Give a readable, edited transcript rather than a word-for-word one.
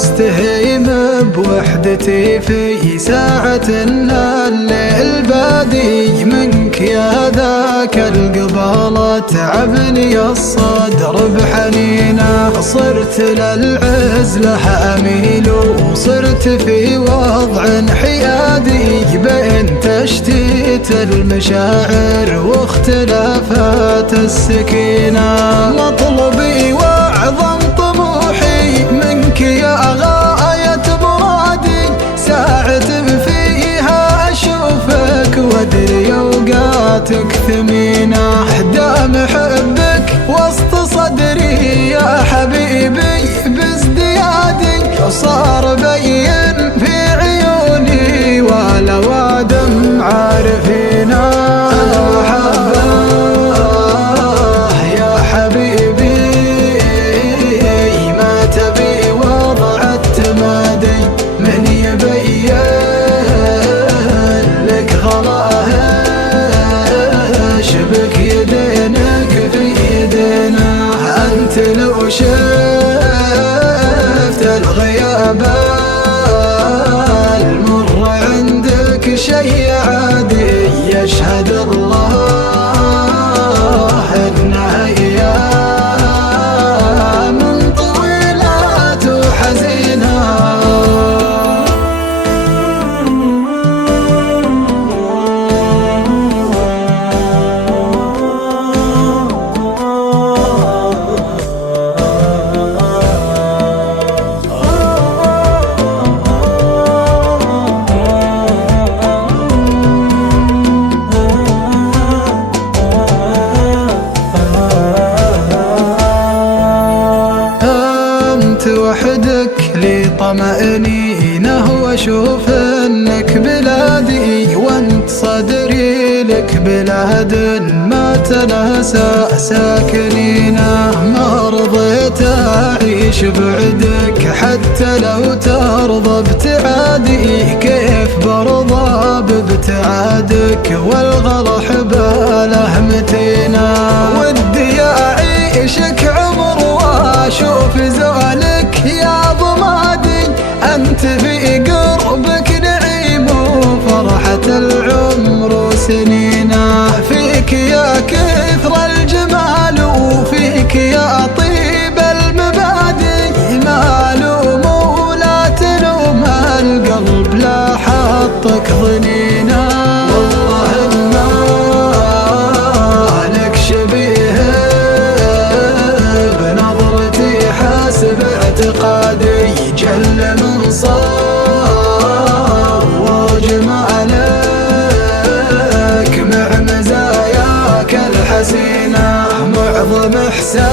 واستهيم بوحدتي في ساعة الليل بادي منك يا ذاك القبال تعبني الصدر بحنينه. صرت للعزلة أميل وصرت في وضع حيادي بين تشتيت المشاعر واختلافات السكينة. مطلبي واعظم طموحي منك يا غاية مرادي، ساعة فيها أشوفك وأدري أوقاتك ثمينة. دام حبك وسط صدري يا حبيبي بازديادي، صار بين في عيوني ولا وادم عارفينا. لو شفت الغياب المر عندك شيء عادي، يشهد الله انها ايام طويلات وحزينه. وحدك لي طمأنينه واشوف انك بلادي، وانت صدري لك بلاد ما تناسى ساكنينه. ما رضيت اعيش بعدك حتى لو ترضى ابتعادي، كيف برضى بابتعادك والغلا حباله متينه. ودي اعيشك عمر واشوف زولك يا ضمادي، أنت في قربك نعيم وفرحة العمر وسنينه. فيك يا كثر الجمال وفيك يا طيب المبادئ، ما ألوم ولا تلوم القلب لا حطك ضنينه. والله ما لك شبيه بنظرتي حسب اعتقادي، جل من صار وجمالك مع مزاياك الحسينة. معظم احساسي